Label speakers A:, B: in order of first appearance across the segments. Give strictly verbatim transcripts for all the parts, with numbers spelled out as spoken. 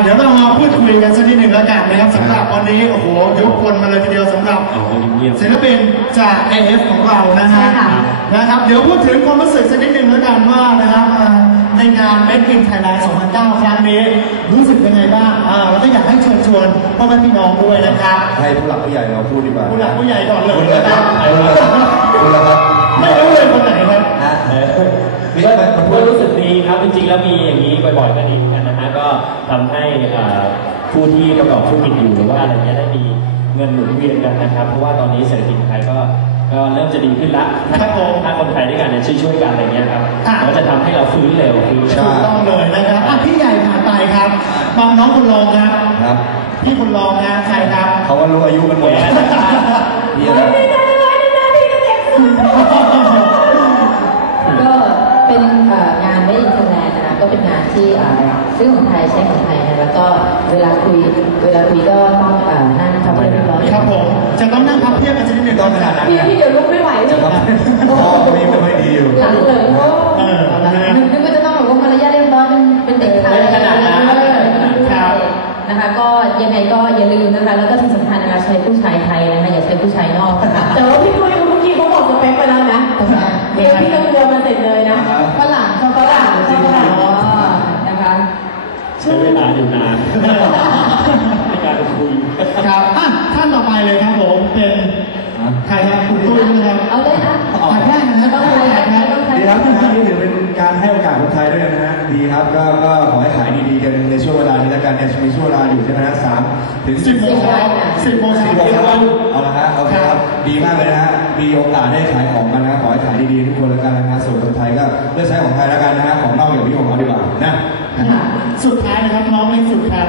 A: เดี๋ยวเรามาพูดคุยกันสักนิดหนึ่งแล้วกันนะครับสำหรับวันนี้โอ้โหยุคนมาเลยทีเดียวสำหรับศิลปินจาก เอ เอฟ ของเรานะฮะนะครับเดี๋ยวพูดถึงความรู้สึกสักนิดหนึ่งแล้วกันว่านะครับในงาน Make in Thailand สองพันเก้า ครั้งนี้รู้สึกยังไงบ้างอ่าเราก็อยากให้เชิญชวนพ่อแม่พี่น้องด้วยนะครับ
B: ให้ผู้หลักผู้ใหญ่เราพูดดีกว่า
A: ผู้หลักผู้ใหญ่ก่อนเลย
B: นะครับคุณละครับ
A: ไม่รู้เลยคนไหนครับ
C: ก็รู้สึกดีครับจริงๆแล้วมีอย่างนี้บ่อยๆก็ดีกันนะฮะก็ทำให้ผู้ที่ประกอบธุรกิจอยู่หรือว่าอะไรเงี้ยได้มีเงินหมุนเวียนกันนะครับเพราะว่าตอนนี้เศรษฐกิจไทยก็ก็เริ่มจะดีขึ้นละถ้าถ้าคนไทยด้วยกันเนี่ยช่วยๆกันอะไรเงี้ยครับมันจะทำให้เราฟื้นเร็วฟื้น
A: ถูกต้องเลยนะครับอ่ะพี่ใหญ่ผ่านไปครับบางน้องคนรองครับพี่คนรองนะใครครับ
B: เขาว่ารู้อายุกันหมดแล้วพี่อะไร
D: ก็เป็นงานไม่อินเทอร์เน็ตนะคะก็เป็นงานที่ซื้อของไทยใช้ของไทยนะแล้วก็เวลาคุยเวลาคุยก็ต้องนั่งพับเพียบเรียบร้อย
A: ครับผมจะต้องนั่งพับเพียบกันจะนิดหนึ่ง
B: ต้องขนาดนั้น
D: พี่พี่เดี๋ยวลุกไม่ไหวเลย
B: ครับพ่อคนนี้ไม่ค่อยดีอยู่
D: หลังเลยโอ้นึกว่าจะต้องแบบว่ามารยาทเรียบร้อยเป็นเด็กไทยขนาดนั้นนะคะก็ยังไงก็อย่าลืมนะคะแล้วก็ที่สำคัญนะคะใช้ผู้ชายไทยนะคะอย่าใช้ผู้ชายนอกนะคะ
E: แต่ว่าพี่คุยเมื่อกี้เขาบอกสเปคไปแล้วนะเดี๋ยวพี่ต้องเรียนมาเสร็จเลยนะ
D: ฝรั่งชอบฝรั่งชอบฝรั่งนะคะ
C: ใช้เวลาอยู่นานในการคุย
A: ครับท่านต่อไปเลยครับผมเป็นใครครับคุณตุ้ยนะครับ
D: เอาเลยนะ
A: ถ่ายแค่นะต้องถ่ายแค่
B: ดีครับนี่ถือเป็นการให้โอกาสคนไทยด้วยนะฮะดีครับก็ก็ขอให้ขายดีๆกันในช่วงเวลานี้แล้วกันเนี่ยมีช่วงเวลาอยู่ใช่ไหมฮะสามถึง
A: สิบโมงสิบโมงสิบโมง
B: เอาละฮะโอเคครับดีมากเลยนะฮะมีโอกาสได้ขายของกันนะขอให้ขายดีๆทุกคนแล้วกันนะฮะส่วนคนไทยก็เลือกใช้ของไทยแล้วกันนะฮะของนอกอย่าไปยุ่งของเขาดีกว่านะ
A: สุดท้ายนะครับน้องเล่นสุดครับ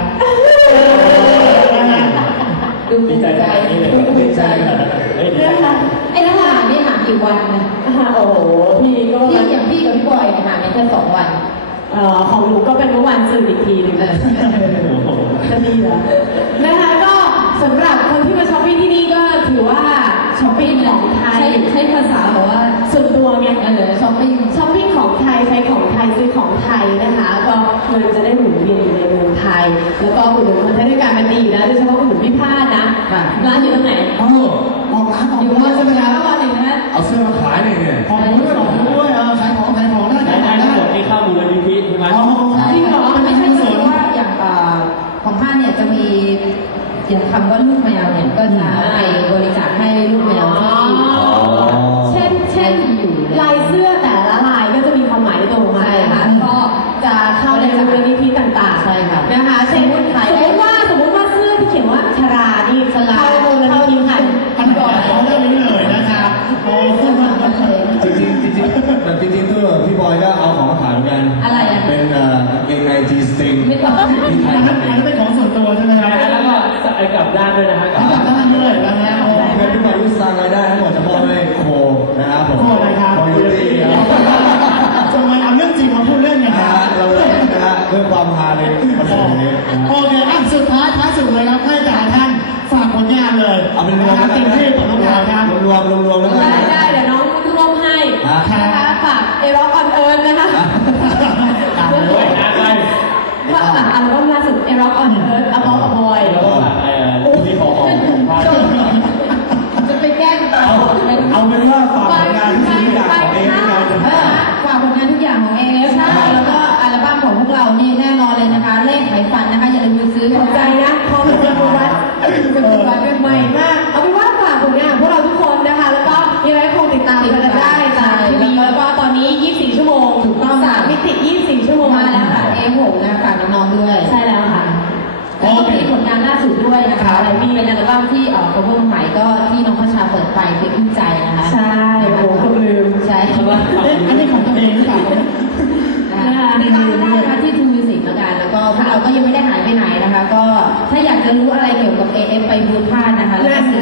D: ดูดีใจดูดีใจไอ้ทหารนี่หากี่วันนะ
E: โอ้โหพี่ก็
D: พี่อย่างพี่กับพี่บอยหาแค่สองวัน
E: ของหนูก็เป็นเมื่อวันสื่ออีกทีหนึ่งจะดีเหรอนะคะก็สำหรับคนที่มาช้อปปิ้งที่นี่ก็ถือว่าช้อปปิ้งของไทย
D: ใช้ภาษาบอกว่า
E: ส่วนตัวไง
D: เออช้อปปิ้ง
E: ช้อปปิ้งของไทยใช้ของไทยซื้อของไทยนะคะก็เงินจะได้หมุนเวียนอยู่ในเมืองไทยแล้วก็อุดหนุนคนไทยด้วยกันมันดีนะโดยเฉพาะอุดหนุนพี่พาดนะร้านอยู่ตรงไหน
A: อ๋อออกร้านออก
D: ร้านใช่ไหมครับก็หนึ่งนะ
B: เอาเสื้อมาขายเนี่ย
A: ของด้วยของด้วยเออขายของขายของได้
C: ได้ได้ทั้งหมดที่เข้ามูลนิธิใช่ไหม
D: จริงเหรอมันไม่ใช่ส่วนว่าอย่างของท่านเนี่ยจะมีอย่างคำว่าลูกแมวเนี่ยก็จะไปบริจาคให้ลูกแมว
E: เช่นเช่นลายเสื้อแต่ละลายก็จะมีความหมายในตัวของมันนะคะก็จะเข้าในมูลนิธิต่างๆ
D: ใช่ค่ะ
E: นะคะเช่นสมมติว่าสมมติว่าเสื้อที่เขียนว่าชรานี่เข้ามูลนิธิค่ะ
A: อันก่อนเขาเรื่องนี้เลยนะครับโอ้ขึ้นมาเลย
B: จริงจริงจริงจริงจริงตัวพี่บอยก็เอาของมาขายเหมือนกัน
D: อะไรอ่ะ
B: เป็นเกงในจีสติง
D: ไม่ต้อง
A: ที่ไทยนั่นเองเป็นของส่วนตัวใช่ไหมครับ
C: แล้วก็ไอ้กลับด้านด้วยนะฮะ
A: กลับด้านด้วยนะฮะ
B: เงินที่บอยรู้สร้างรายได้ทั้งหมดจะมอบให้โคนะครับผม
A: โคนะครับ
B: โคโยตี้
A: ทำไมเอาเรื่องจริงมาพูดเรื่องไงครับ
B: เรานะฮะเรื่องความฮาเลยมาถึงนี้
A: โอเคอ่ะสุดท้ายท้ายสุดเลยครับให้แต่ท่านฝากผลงานเลย
B: เอาเป็นรวม
A: เต็มที่ของน้องชายครับ
B: รวมรวมรวมแล้วกัน
E: ได้ได้เดี๋ยวน้องรวมให้นะคะฝากเอร็อกออนเอิร์นนะคะ
C: ด้วยนะไป
E: ฝากอัลบั้มล่าสุดเอร็อกออนเอิร์นอัลบั้มกับพลอย
C: แล้วก็ฝากที่ของของพา
D: จะไปแก้ต่อ
B: เอาเป็นว่าฝากผลงานทุกอย่างของเอฟ
D: ฝากผลงานทุกอย่างของเอฟใช่แล้วก็อัลบั้มของพวกเรานี่แน่นอนเลยนะคะเลขไขฟันนะคะอย่าลืมซื้อ
E: ขอบใจนะพอเป็นคนวัดเป็นคนวัดเป็นใหม่มากเอาเป็นว่าฝากผลงานพวกเราทุกคนนะคะแล้วก็ยังไงคงติดตามกันได้จากทีวีแล้วก็ตอนนี้ยี่สิบสี่ชั่วโมง
D: ถูกต้อง
E: สามมิติยี่สิบสี่ชั่วโมง
D: มาแล้วค่ะเอฟหกนะฝากน้องๆด้วย
E: ใช่แล้วค่ะ
D: แล้วก็มีผลงานล่าสุดด้วยนะคะอะไรมีเป็นอัลบั้มที่ออกกระเบื้องใหม่ก็ที่น้องพัชชาเปิดไปคืออุ้มใจนะคะ
E: ใช่โอ้โหลืม
D: ใช่
A: อันนี้ของตัวเองหรือเปล่า
D: ติดตามได้นะคะที่ทูมิวสิกแล้วกันแล้วก็เราก็ยังไม่ได้หายไปไหนนะคะก็ถ้าอยากจะรู้อะไรเกี่ยวกับ เอ เอฟ ไปบูธพาดนะคะแล้วก็